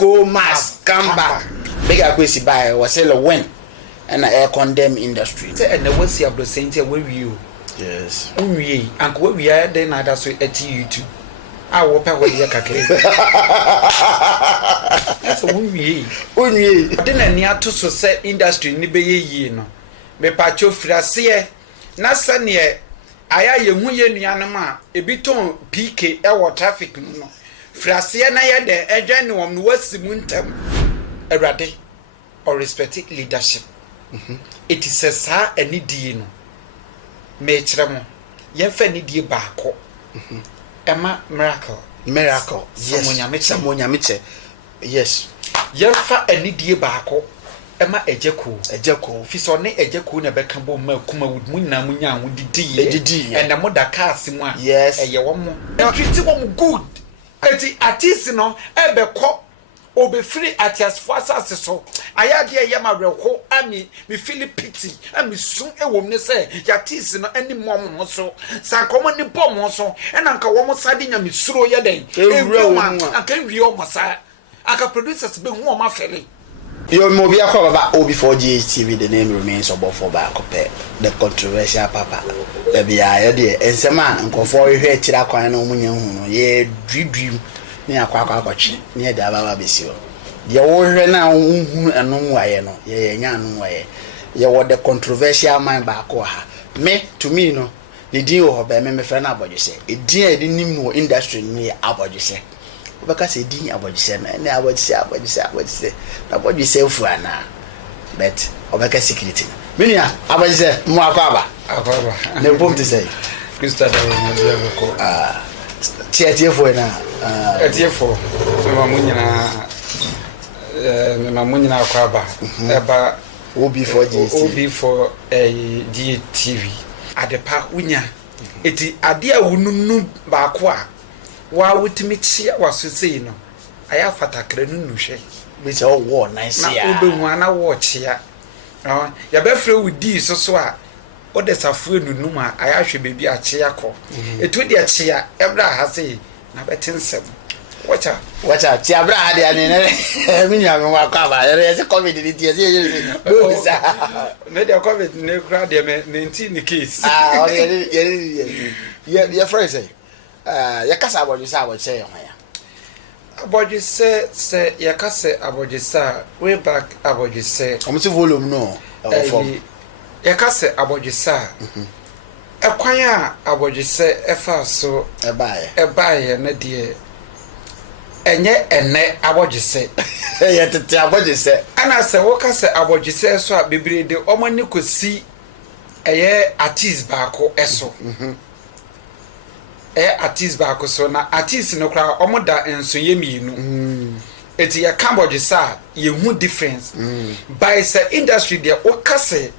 Ejeko must come back. Big akwesi buy was say when and I condemn industry. Say and was see abro saying say where you. Yes. Unwie and where we are then other so at YouTube. I will pay with your kakere. That's unwie. Unwie. Then near to so say industry ni be ye no. Me pacho frase na sane aya ye hu ye nuanom a ebiton PK e wo traffic no. Frase na ye de edwane wom no wasimu ntam. Awurade or respect leadership. It is a sa anidie no. Me kire mo. Ye fa anidie baako. Emma miracle. Miracle. Yes. Samonyamiche. Yes. Ye fa anidie baako. Emma ejeko. Ejeko. Fi so ne ejeko na beka bo ma kuma wud munna munya wudidi. And the mother cast mu a. Yes. Eye wo mo. Treat wo good. Eti artist no ebeko obe free artist for asase so ayade ye ma breko ami me feel pity ami sun ewom ne say artist no ani mom mo so sankomo ni bom so e na nka wo mo sade nya me suro ye den ewura ma aka nwie o mo sa aka producers be hu o ma fele yo mo bia kwa baba obi4 GHTV the name remains above for back the controversial papa the bia ye de ensema nkofo hwe kira kwan na omunya hu no ye dream ni akwa ni e da baba besio ye wo hwe na hu anu waye no ye nya anu waye ye wo the controversial man ba ko ha me to me no ni din wo be me fe na abojuse e din e din nim no industry ni ye abojuse obaka se din abojuse na abojuse na abojuse fu ana but obaka security minia abojuse mu akwa ne bom to say Christopher na ko Tiefo na Tiefo mamunyina akwaba eba OB4 GTV adepa unya eti ade a wununu baako a wa wutimi chia wasosei no aya fatakra nunu hwe be say wo nice ya na obehu ana wo chia ya be frɛ wudi so a o de safu enunum a aya hwe bebi a chia kɔ etu de chia ebra ha sei na betensem wacha ti abra ha de ane ne minya me wa kwa ba ye se covid ni tie se me de covid ne kura de me 19 case ye friend say ya kasa abojisa abojise ye hwan ya abojise se ya kasa abojisa way back abojise omti volume no from ya kasa abojisa ekwan a abojise efa so ebaye na de enye ene abojise ye tete abojise ana se wo kasa abojise so a bebre de omani kosi eye artist baako eso artist baako so na artist no kra omoda ensoye mienu eti ya kambojisa ye hu difference by say industry there o kase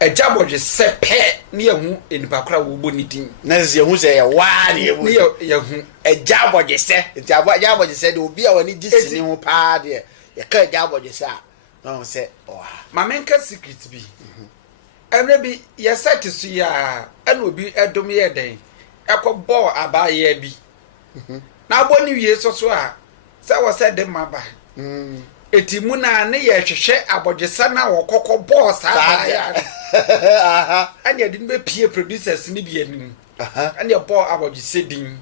ejabojise pe ne ye hu enipa kra wo bonidin na ye hu se ye wa ne ye hu ejabojise ejabojise de obi a wani gisini hu pa de ye ka ejabojise a no se oha mamenka secret bi emre bi ye set so ya ana obi edom ye den ekobọ abaye bi na aboni wie so a se wo se de maba eti mu na ne ye hwehwe abojesa na wo kokobọ sa abaye aha anya din be pie producers ni bi anim anya bo abojese din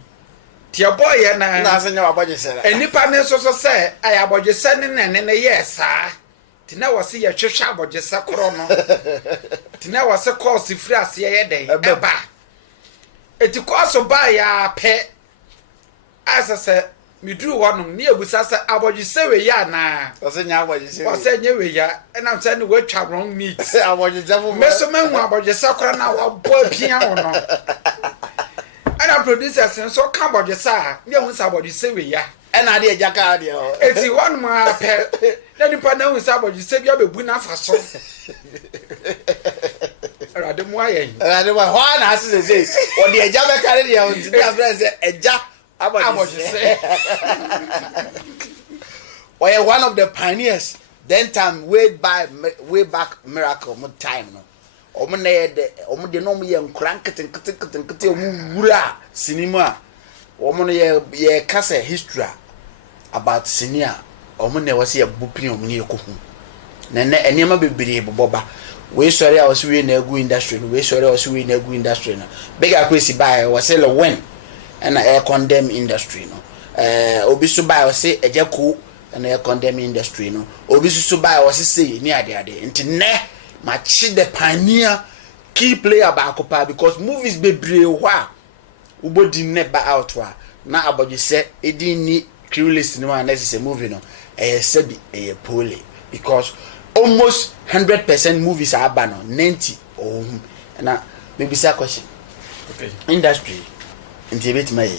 ti aboy ye na se nya abojese enipa ne so se ay abojese ne ye sa ti na wo se ye hwehwe abojesa kro no ti na wo se course free ase ye den eba eti kwaso ba ya pe asase midru wonum ne ebusasa abojise we ya na osenya abojise osenye we ya na se ne watwa wrong meat abojise fu meso menhu abojise kora na wa bo pia wono ana producers so ka abojise a ne hu sa abojise we ya na de ejaka de o eti wonum a pe na nipa na hu sa abojise bia bebu na fa so Rade mo ayen. Rade mo ho na asese sei. O de eja be kare de o ti da friend say eja abojise. We are one of the pioneers. Then time way back miracle mo time no. Omo na ye de omo de no mo ye nkran kete omo wura sinima. Omo no ye kase history about senior omo na wose ye bopini omo ne ekohu na na enema bebre boboba we sorry I was we na egu industry we sorry I was we na egu industry na bega kwesi buy was le when and air condemn industry no obi so buy was say ejako and air condemn industry no obi so buy was say ni ade nti ne match the pioneer key player back up because movies bebre wa ubodi never out wa na aboji say edi ni clueless no and this is a movie no sebi poorly because almost 100% movies are banned 90 oh na maybe say question okay industry intibet my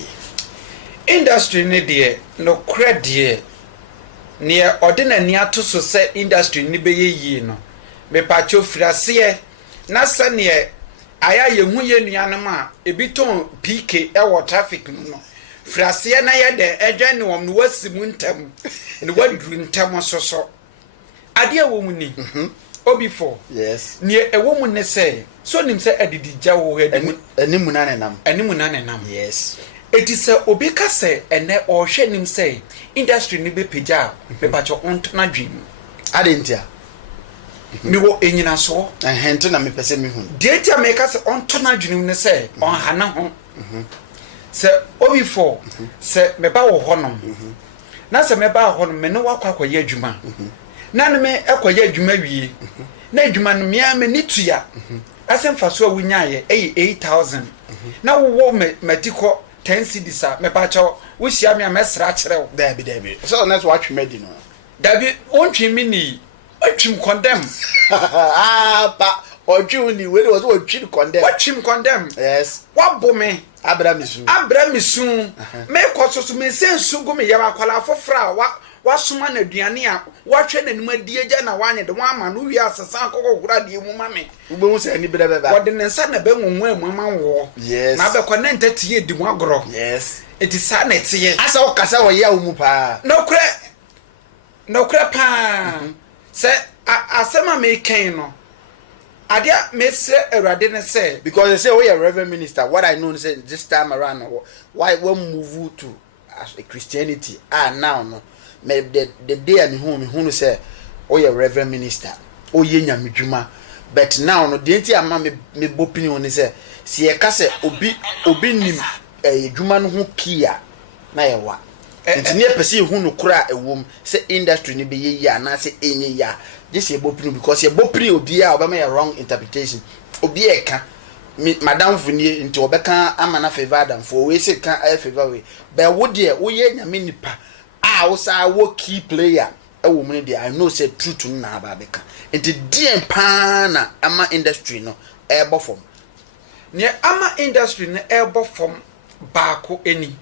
industry ne de no credit ne ordinary ato so say industry ni be yi no me pacho frase na se ne aya yehu ye nuanom a ebiton PK e wo traffic no frase na ye de edwan ne wom no wasimu ntam ne waduru ntam so ade wo mu ni obi for yes ne e wo mu ne say so nim say adidi gya wo animu na nenam yes eti say obi ka say ene o hwe nim say industry ni be pija be pacho ontona dwim adentia mi wo enyina so hento na me pese mi hu data make say ontona dwim ne say on hana ho say obi for say me ba wo honom na say me ba honom me ne wakwa ye adwuma na ne me ekoye adwuma wie na adwuma no me a me nitua asem faso a wunyaye 8000 na wo metiko 10 cedis a me pa chawo wo hia me a mesra kirew dabi so na so watch medi no dabi ontwi mi ni atwim condemn pa otwi ni we was otwi condemn watwim condemn yes wabo me abramisu me kososo me sensu go me yawa kwala afofra wasoma na aduane a wahwe nanim adie na wanye de wama no wi asesa kokokura de mu mame ugbehu se ni beba wode ne nsa na benwonwu amama wo yes na be konenta tie di mu agoro yes eti sa na tie asa o kasa wo ya mu pa no pa se asema me ken no ade me se awrade ne se because they say we are reverend minister what I know say this time around why we move to as a Christianity now no me the day I me home say oh yeah reverend minister oh ye nyamedwuma but now no the enti ama me bopini on say si e ka say obi nim edwuma no ho kia na ye wa enti ne pese hu no kura ewom say industry ni be ye ya na say enye ya this ye bopini because ye bopini obi a obama ya wrong interpretation obi e ka madam funie nti obeka amana favor adam for we say kan favor we but wo de wo ye nyame nipa wo sa wo key player e wo mun de I know say truth na ba beka nti dien pa na ama industry no e bo form ne ama industry no e bo form baako eni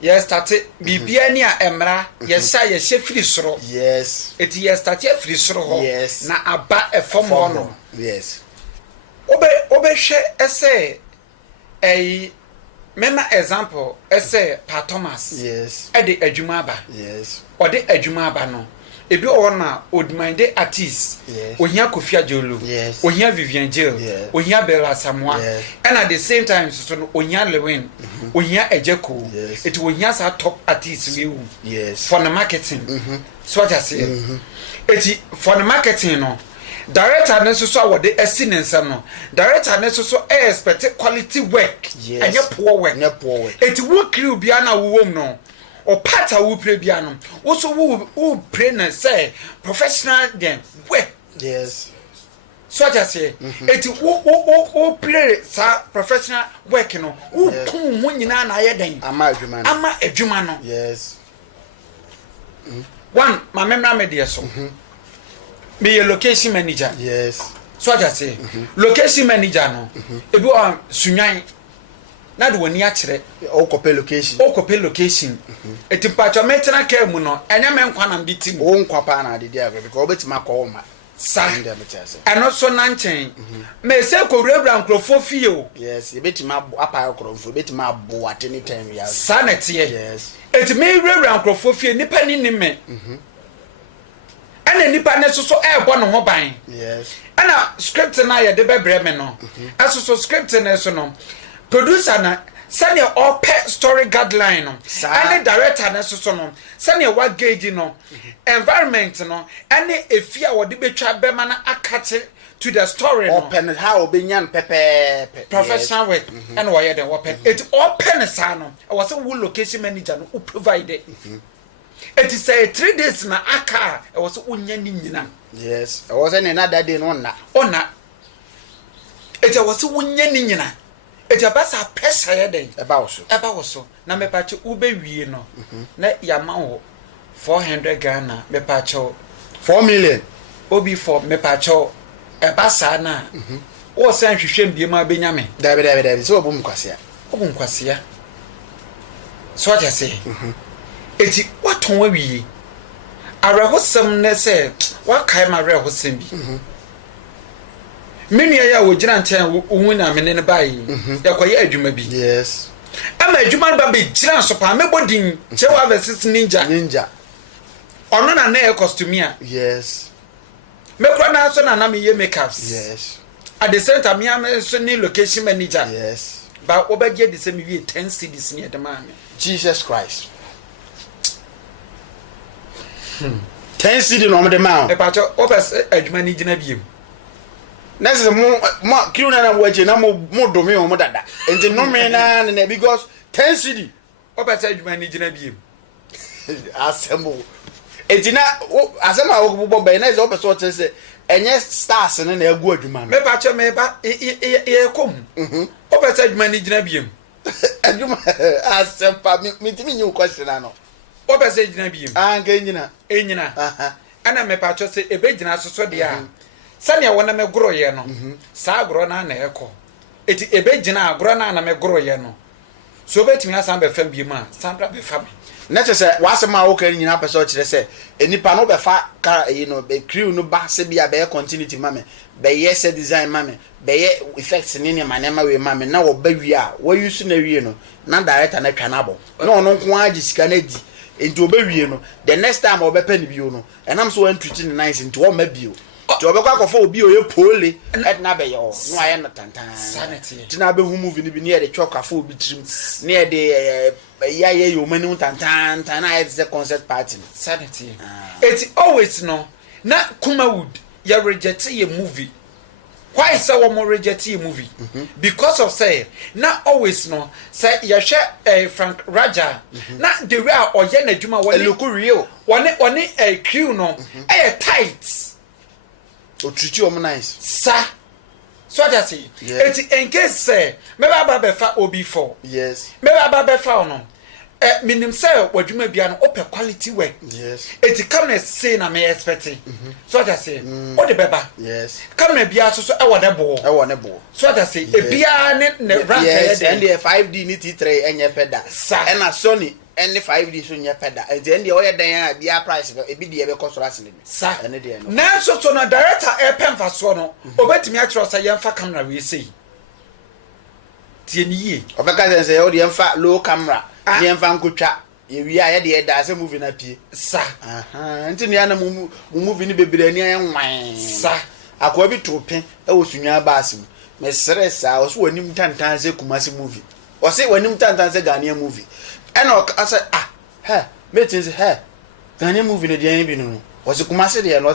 yes start bibia ni a emra yes sa ye free soro yes eti yes start ye free soro ho yes na aba e form ho no yes obe hwe ese mema example ese Pa Thomas yes ede adwuma aba yes ode adwuma aba no ebi ona odminde artist yes ohia Kofia Jolo yes ohia Vivian Jill yes ohia Bella Samoa yes and at the same time so ohia Lewin ohia Ejeko yes it ohia sa top artist we yes for the marketing so what I say it for the marketing no director ne so awode asinensa no director ne so expect quality work yes and your poor work it wo crew bia na wo wom no o pata wo pre bia no wo so wo pre na say professional then work yes so what I say it wo play sa professional work no wo tun ho nyina na ye den ama adwuma no yes one my memory media so be a location manager yes so what I say location manager no ebi o sunyan na de woni a kire o kope location etimpacho metena ka mu no enya me nkwa na bitim o nkwa pa na ade dia because obetima ko ma sa eno so na nchen me se ko wura nkrofo fie o yes ebetima apa nkrofo ebetima abo at any time ya sa na tie yes eti me wura nkrofo fie nipa ni me ana nipa ne so ebo no ho ban yes ana script na ye de bebre me no aso script na so no producer na sani all pet story guideline no any director na so no sani what gauge no environment no any efia wo de betwa be ma na akate to the story no open how obenyan pepe professional work and why they open it open sa no I was a location manager no provide it is say 3 days na aka I was unya ni nyina yes I was another day no na ona it was unya ni nyina it abasa pressure ye den eba wo so na me pache ube wie no na yama wo 400 Ghana me pache 4 million obi for me pache ebasa na wo san hwehwem bie ma benyame dabi so obum kwasea so what you say eti waton wa wi arehosem ne se wa kai ma arehosem bi menua ya wo gina nten wo na mene ne bai ya kwaye adwuma bi yes ama adwuma ba be gina so pa mebodin che wa versus ninja ono na na e costumia yes me kro na so na me ye makeups yes at the center me am so ni location manager yes ba obaje de se me wi 10 cedis near the man Jesus Christ 10 cedi no me ma e pa cho obes adwuma ni gina biem next mo kiru na waje na mo dome o mo dada enti no me na because 10 cedi obes adwuma ni gina biem assemble etina asema wo bo na ze obes o tse enye stars ne na egu adwuma no me pa cho me ba e kom obes adwuma ni gina biem adwuma asempa mi timi nyu question na no obes gina biem anka enyina ana me pa cho se ebe gina soso de a sane wona me goro ye no sa goro na na eko eti ebe gina agoro na me goro ye no so betimi asan be fam biem a sandra be fam na che wasema wo kan nyina pese o kire se enipa no be fa ka be crew no ba se bia be continuity mame be yes design mame be ye effects ni manema we mame na wo ba wi a wo use na wi no na director na twa na abo na ono nko agi sika na di enti oba wi no the next time oba pa ni bio no enam so wan treat ni nice enti wo ma bio ti oba kwa akofo obi oye pole et na be yo no aye na tantan sanity ti na be hu movie ni bi ne de choka fo obi trim ne de ya yo mani tantan na aye the concert party sanity it's always no na Kumawood ya reject a movie why say one more reject a movie because of say na always no say ya share Frank Raja na the way oye na djuma woni look real woni crew no tight o treat you nice sa so that say it in case say me ba be fa obi for yes me ba fa no minim say wadwuma bia no open quality work yes it come say na me expecting so that say o de beba yes come bia so e wona bo so that say e bia ne rank yes and the 5D ni T3 enye peda and na Sony any 5D so nye peda and then the oye dan a bia price e bi de e be cost ras ni sa and de no na so no director e pemfa so no obetimi a kiro say yemfa camera we say tie ni ye obeka say o de yemfa low camera yemfa nkotwa ye wi a ye de da say movie na pie sa nti ne ana mu movie ni bebre ani ayen wan sa akwa bi trope e wo sunwa basim me stress a wo so wanim tantan say Kumasi movie o say wanim tantan say Ghanaian movie eno asa metin say Ghanaian movie ne de bi no o say Kumasi de no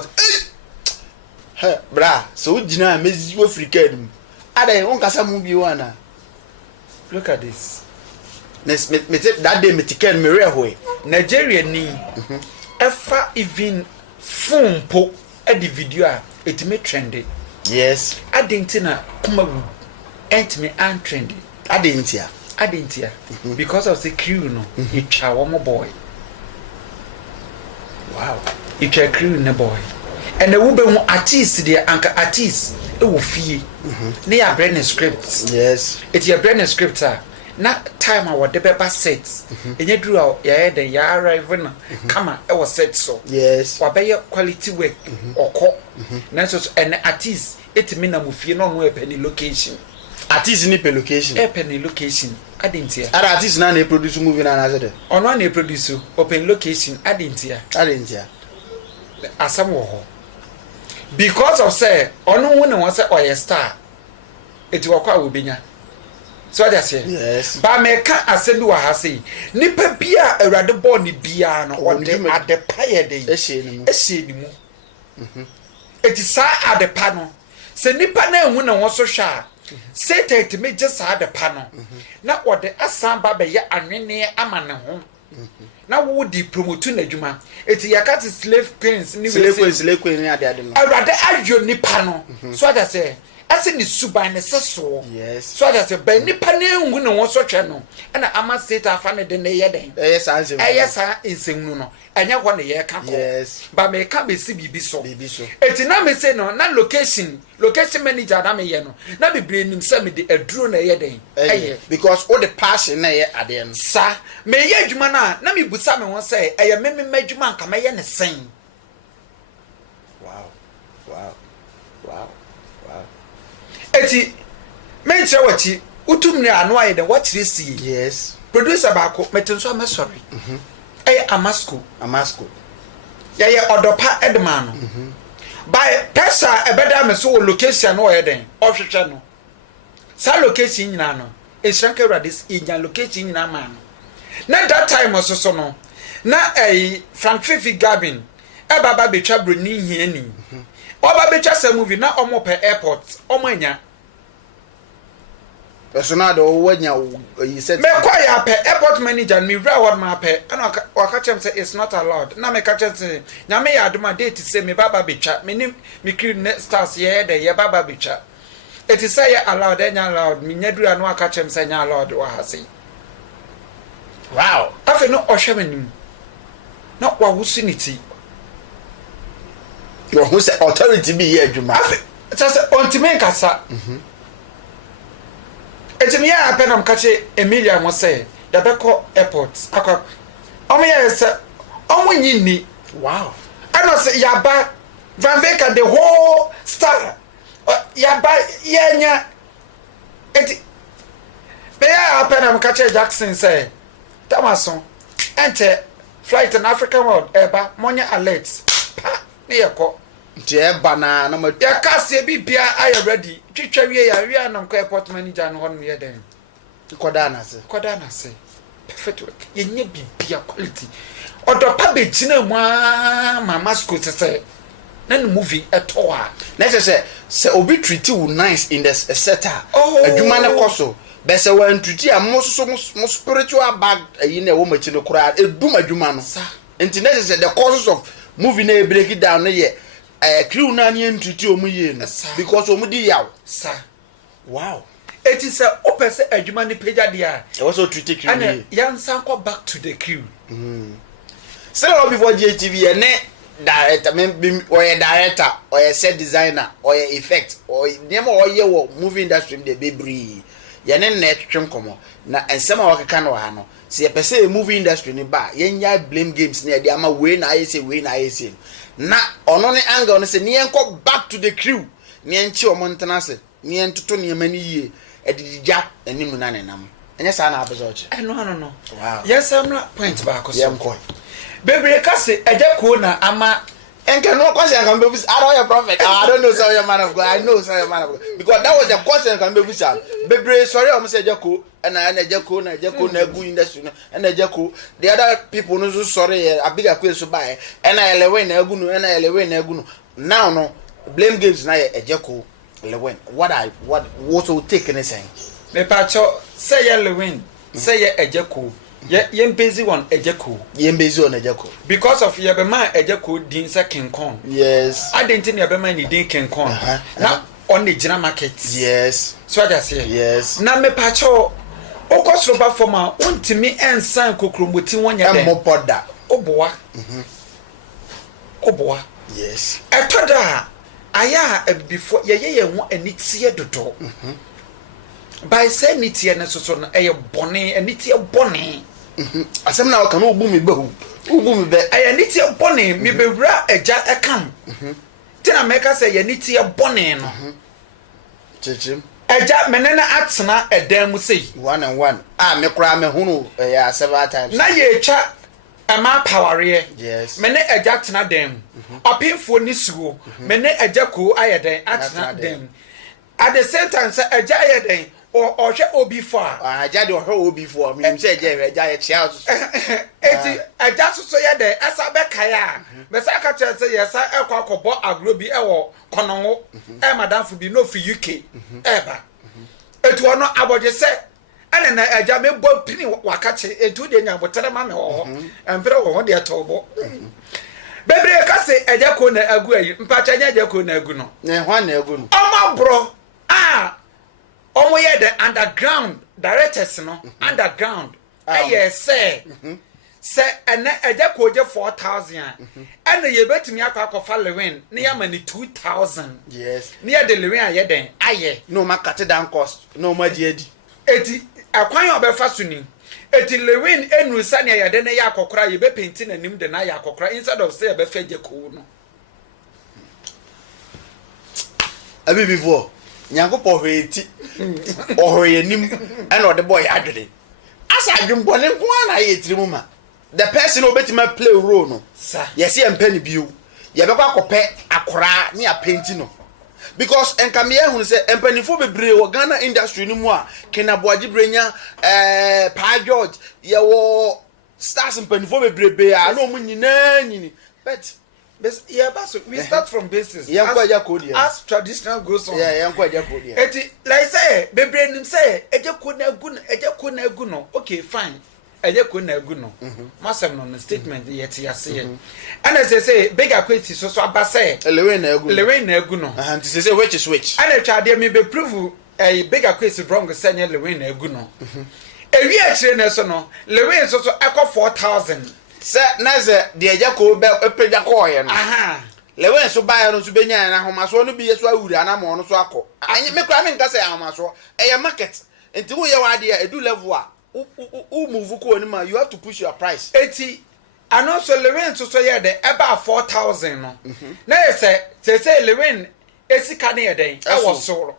bra so ujina mezi wo Africa dum ada won kasa movie wana look at this that day me tiken me rehoe Nigeria ni efa even phone po e di video a etime trendy yes adentina Kumawood entime an trendy adentia because of the crew no itwa wo boy wow itwa crew ne boy and the woman artist there anka artist e wo fie ne ya brand script yes it ya brand script na time a wode beba set enye duru a ya de ya arrive na kama e was set so yes wa be quality work okọ na so and artist etimi na mu fie no no e penny location artist ni pe location e penny location adentia ara artist na produce movie na na say ono na produce open location adentia asam wo ho because of say ono won won say oye star eti wakwa wo benya so what I say yes ba me ka asemi wa ha sei nipa bia awrade bɔ ne bia no ɔde adepa ye dey ehye ni mu eti sa adepa no se nipa na ehu na won so hwa Satan to me just had a panel. Now what the asamba be ya anwene ama ne ho. Na wo di promote na dwuma. Eti yakati slave queens ni we slave queen ni ade no. Awrade ayo nipa no. So I say ase ni suban ne seso. Yes. So I say ba nipa na ehu na won so hwe no. Na ama Satan afa ne de na ye den. Yes ansem. Yes nsem no. Anya ho na ye ka ko. Yes. Ba me ka be si bibi so. Bibi so. Eti na me say no na location manager na me ye no. Na bebre nim say me de aduro na ye den. Because all the passion na ye ade no. Sa me ye adwuma na me busa me won say eye me adwuma nka me ye ne sen. Wow. Wow. Wow. Wow. Eti me nche wachi utum ne anu aye den what si. Yes. Producer ba ko metenso am sorry. Amasco. Ya odopa edman no. By pesa ebeda me so location no eden. Ohwehwe no. Sa location nyina no. Esranka radis inya location nyina ma no. Na that time so no. Na Frank Fifi Gabin baba betwa broni hia ni. Oba betwa sa movie na omo pe airport omanya. Personal do wanya you said me kwa ya pe airport manager me wra what ma pe and waka chem say it's not allowed na me ka chem say nyame ya adoma date say me baba betwa me ni me crew stars ye de ye baba betwa it is say allowed enya allowed me nyaduru anu aka chem say nya allowed wa ha say wow afi no ohwe manim na wa wusinity yo who say authority be here adwuma afi say ontime kasa Ejimi ya apenam kache Emilia mo say ya beko airport akwa omo ya say omo nyini wow ano say ya ba Van Veka the whole star ya ba yenya eti be ya apenam kache Jackson say Tamason enter flight in African world eba monya alert pa ne yeko je bana na ma ya kase bibia aye ready twitwa wie ya wie anam ko airport manager no hono ye den koda na se perfect work ye nya bibia quality odopa be gina mu mama school say na the movie eto a na se obi treat you nice in the setter adwuma ne koso be se wan treat am mo spiritual bag yi na wo machi no kura edum adwuma no enti na se the causes of movie na break it down na ye crew na ni entity omu ye no because omu di yaw sa wow it is a opese adwuma ni page dia e was so treat crew and yansan go back to the crew say before GTV ne director me or director or set designer or effect or name or ye wo movie industry dey bebree ye ne na twem komo na ensema wakeka no ha no se ye pese movie industry ni ba ye nya blame games na dey ama we na ayese na ono ne angle no se ne enko back to the crew ne enchi omo ntena se ne entoto ne mani yie edidija anim na nenam enye sa na abezo oche no wow yes am na point back so yem ko bebre kase ejako na ama enke no question can be I don't your prophet I don't know so your man of God I know so your man of God because that was the question can be bebre sorry am say ejako na ejako na egu industry na ejako the other people no so sorry abiga kwe so buy na elewe na egu no now no blame games na ejako elewen what will take anything me pacho say elewen say ejako ye busy one ejako because of ye be man ejako din say King Kong yes I didn't think ye be man ni din King Kong na on the general market yes so I just say yes na me pacho okosro ba forma untimi ensan kokromoti wonya dem mopoda oboa yes etoda aya before ye ho anitie dodo by say nitie ne so no eye bone anitie bone asem na ka no obu mi be aya nitie bone mi bewura eja ekam tina meka say ye nitie bone no chichim eja menena atena edam sei 1 and 1 me kura me hunu ya several times na ye twa ama powere yes mene eja tena dem opinfo ni suo mene eja ko ayeden atena dem at the same time say eja ayeden or OB4. I just don't hold before me. Say, Jay, child. I just so ya there as a bekaya. Mesaka say yes, I bought a globe or Conongo, madam for be no for UK ever. It was not about you say. And then I jam a boat pinning wakachi, a 2 day now, but tell a mammy and throw on their tobo. Baby, I can say a jacona agui, Pachanya jacona guno. One never. Oh, my bro. Oh, yeah, the underground directors, no, underground. Yes, say. Say, and a jacoja 4,000. And the bet me a cock of Halloween, near many 2,000. Yes. Near the Lorraine, yeah, then. Aye, no, my cut down cost, no, my dear. Eti akwan obefasuni eti lewin enu sane ya de na ya akokora ye be painting anim de na ya akokora instead of say be feje ko no abi before nyankopɔ hweti ɔhwe anim and or the boy adwene asa adwembɔne nko na ye tirimu ma the person obetima play role no sir yes ye mpani biu ye be kwa akopɛ akora ne ya painting no because enkamia hu say empanifo bebre wo Ghana industry ni mu a kenaboaji brenya Pa George ye wo stars empanifo bebre be a no mu nyina nyini but yeah but we start from basis as traditional goes on yeah yankwaja kodi eti like say bebre nim say ejeko na egu no okay fine ejeko na egu no masem no statement yet yase and as say big equity so abase lewe na egu no and say which is which and a child me be prove a big equity wrong say lewe na egu no ewi akire na so no lewe so ekọ 4,000 say na ze de ejeko be epega ko ye no aha lewe so ba no so benya na homaso no bi yeso awura na mo no so akọ anyi me kra me nka say homaso e market enti wo ye wa de edu level a move ko ni ma you have to push your price eti and also lewin so ye de eba 4,000 no na say lewin esika ne ye den e wo soro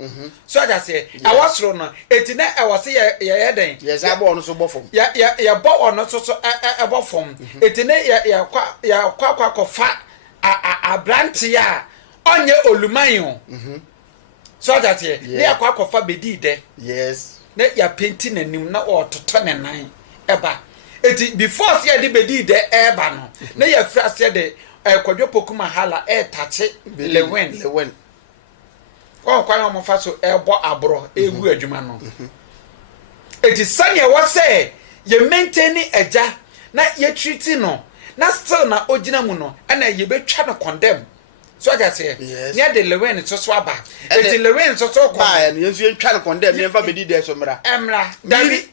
so I just say I was soro no eti na e wo say ye den yes abo no so bofom ya bo ono so e bofom eti na ya kwa fa a branch ya onye oluman so that say na ya kwa fa bedi de yes na ya painting anim na ototo ne nan eba eti before say de bedi de eba no na ya fra say de kwadwo pokuma hala tache lewen o kwan o mo fa so ebo abro egu adwuma no eti sane wa say ye maintain eja na ye treat no na still na ogina mu no na ye betwa no condemn so I just say near the lewen so aba eti lewen so ba no ye so twa no condemn ye fa bedi de so mra dabi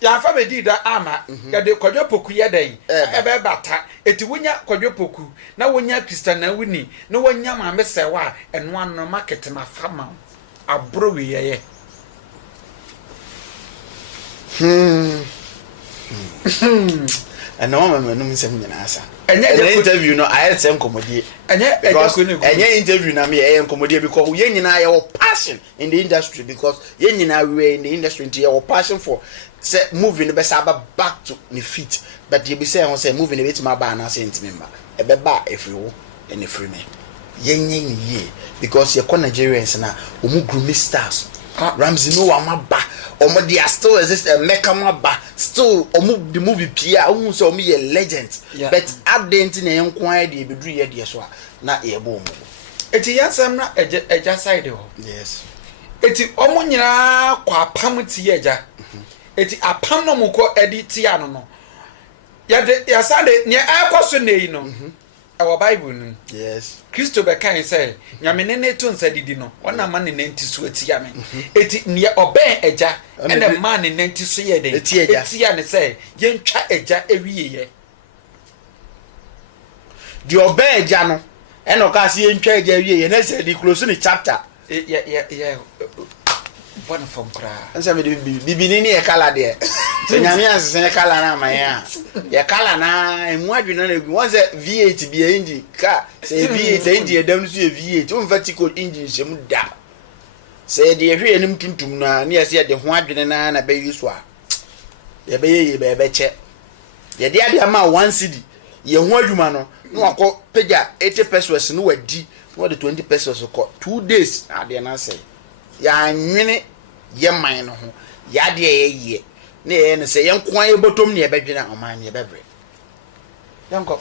ya fa bedi da ama ya de kwadwo poku ye den ebe bata eti wonya kwadwo poku na wonya kristana wuni na wonya maame sewa eno an market na fama abro we ye and no man no nsem nyina asa enye interview no I had some comedy enye interview na me e comedy because ye nyina your passion in the industry because ye nyina we were in the industry into your passion for say moving the best back to the feet but you be say moving the bit my ba na say intimate e be ba efriwo and free me ye because ye Nigerians na omu grooming stars Ramsey no amaba omo they are still exist Mekama ba still omo the movie pia omo say omo ye legend but update na enkwai de bedru ye de so na ye bo omo eti yansam na eja side ho yes eti omo nyina kwa pam ti eja eti apam no mko edit ya no ya sade ne akoso nei no our Bible no yes Christo be kan say nyame ne to nsadidi no ona ma ne nanti so atia me eti ne oben eja ene ma ne nanti so ye den eti ya ne say ye ntwa eja ewiye ye di oben eja no ene o ka se ye ntwa eja ewiye ye na say di close ni chapter yeah one from kra ansa me bibi ni e kala de se nyame anse kala na amaya ya kala na emu adwena na egu won se V8 bi engine ka se V8 engine edam so V8 o vertical engine shemu da se de ehwe enim tuntum na ne se de ho adwene na be yi so a ye be ye be che ye de ade ama 1 cedi ye ho adwuma no no akọ pega 80 pesos no wadi no de 20 pesos ko 2 days ade na say ya nwene ye man no ho ya de ye na ye no se yen kwan ye botom ne ye bedwena oman ne ye bebre yanko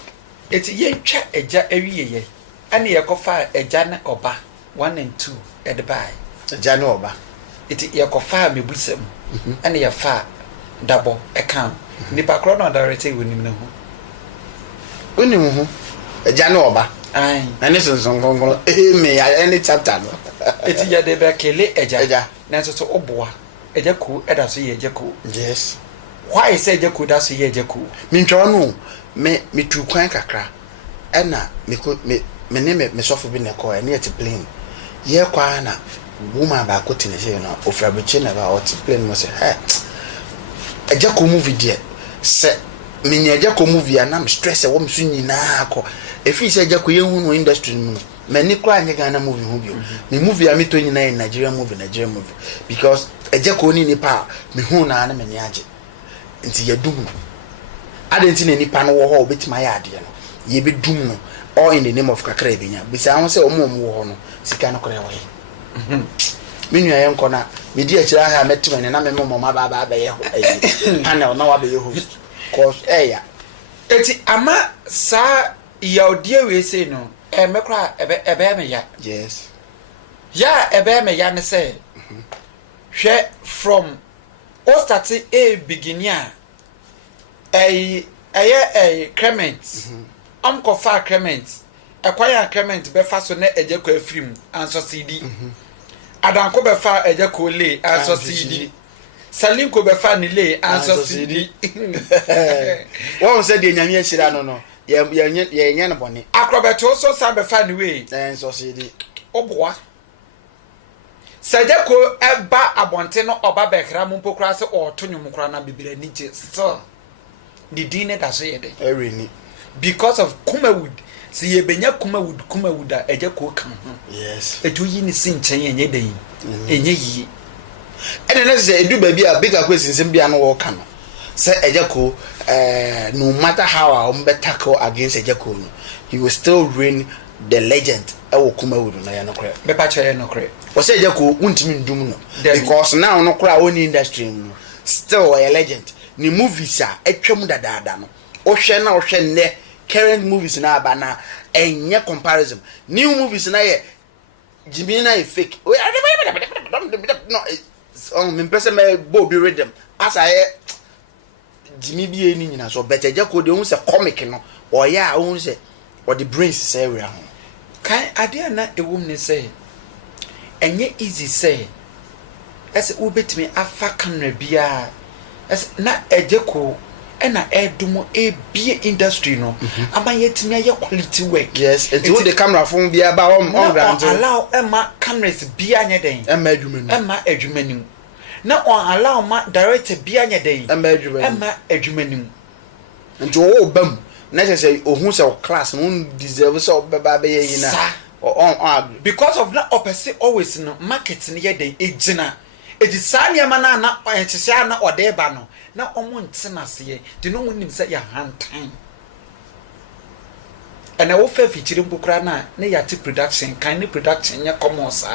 eti ye twa eja awiye ye ane ye kofa eja ne oba 1 and 2 at the buy eja ne oba eti ye kofa mebusam ane ye fa double account nipa kro no direct wonim ne ho onim ho eja ne oba ai ane sonson gongon me ya any chapter no eti ye de be kele eja na so oboa eja ku eda so ye eja ku yes why say eja ku da so ye eja ku mi ntwa no me tu kwan kakra ena me me sofo bi ne ko ene eti plane ye kwa na woman ba ko tine se no ofrabeche na ba oti plane mo se eja ko movie die se me nya eja ko movie na me stress e wo msu nyina ko efi se eja ko ye hu no industry mu no me ni kwa anya Ghana movie hu bio me movie ami to nyina in Nigeria movie because eja ko ni pa me hu na me ni age nti ye dum adenti na nipa no wo ho obetima ya ade no ye be dum no all in the name of kakra benya bisa ho se omo wo ho no sika no kore wo he menu ayen ko na me di akira ha metima ne na me mo ma ba ye ho panel na wa be ye host cause ya eti ama sa yaudie we say no mekra ebe me ya yes ya ebe me ya ne say hwe from o start a beginner Clement ko fa Clement ekwaya Clement be fa so na eje ko afrim anso CD adan ko be fa eje ko le anso CD Salim ko be fa ni le anso CD won say de nyame ahira no ye nya no bone akrobeto so sa be fa ni we anso CD oboa saje ko eba abonte no oba be kra mu pokra se otonwum kra na bibira ni je still the dinner that's it really because of Kumawood see ye benya Kumawood eje ko kan yes etu yi ni sin chen enye den enye yi ene na say edu ba bia bigger questions bia no wo kan say eje ko no matter how I tackle against eje ko no he will still reign the legend e wo Kumawood na ya no kre be pa che no kre o say eje ko untimi ndum no because now no kra oni industry no still a legend ni movies atwam dadaada no ohwe na ohwe ne current movies na aba na enye comparison new movies na ye Jimmy na fake no me pese me Bobby rhythm as I Jimmy bi eni nyina so better je ko de hu se comic no o ya hu se o the brains say we ho kan ade na ewum ne say enye easy say ese ubetimi afa camera bia na ejeko ena edumo ebie industry no ama yetimi aye quality work yes it with the camera phone bia ba on ground allow emma cameras bia nya den emma adwumanim na on allow ma director bia nya den emma adwumanim nti o bam na say ohun say class no deserve say obeba be yi na on because of na opposite always no market ne ye den ejina ejisanya mana na ehyehyɛ na odeba no na omo ntena se de no munim sɛ ya hantan ana wo fa fikyire mbukura na ya ti production kan ne production nya commerce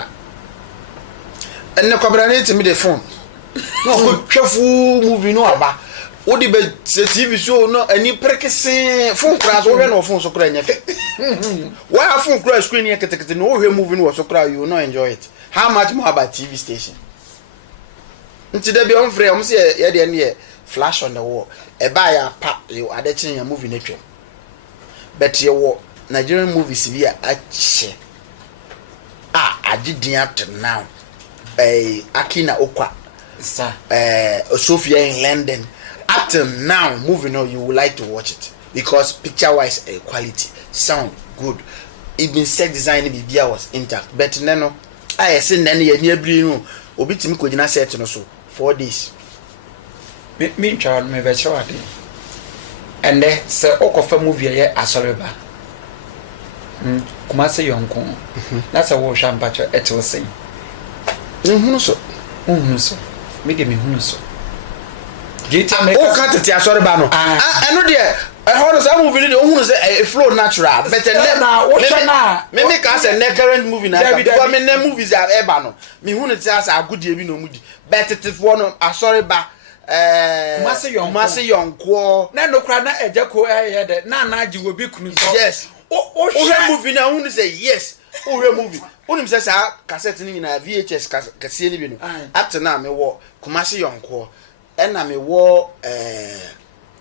enne kwabra na etimi de phone no ko twafu movie no aba wo de be TV show no ani prekese phone kura so hwe no phone so kura nya fe why phone kura screen ya ketekete no hwe movie no so kura you no enjoy it how much more about TV station nti da bi on frɛ om se ye de ne flash on the wall e ba ya pa you adekyin ya movie netwem but ye wo Nigerian movies bi a che agidin up now Akina Okwa sir Sophia in London up till now movie no you would like to watch it because picture wise quality sound good even set design bibia was intact but no I say nane ye nia bri no obi timi kogina set no so 4 days me child me be chawade and then say okofa movie ye asoreba kuma say yonko that's a wo shampacho eto say nhunu so me de me hunu so gita make o ka tete asoreba no eno de How does that movie the who say a flow natural but na wo hwe na me can say the current movie na because me na movies are eba no me hu ne say agudie bi no mudi but it for no asori ba Kumasi yonko na no kra na ejako ye de na na agi obi kunu so yes o hwe movie na hu ne say yes o hwe movie unim say sa cassette ni na VHS kase ni bi no up to now me wo Kumasi yonko na me wo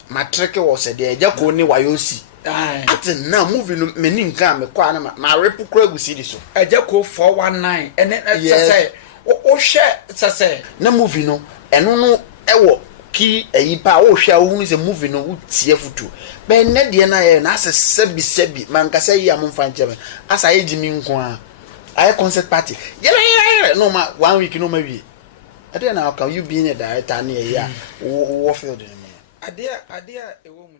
matric was a day ejako ni wayosi up to now movie no me ni nkan me kwa na ma repu kra gusi di so ejako 419 and say o hwe say na movie no eno no ewo ki eyipa o hwa o hu se movie no utie futu be ne de na ye na sebi man ka say ya momfa nche asa ye jimi nko a aye concert party yele no ma 1 week no ma wi ade na ka you being a director na ye ya wo field ni mo ade ewo mu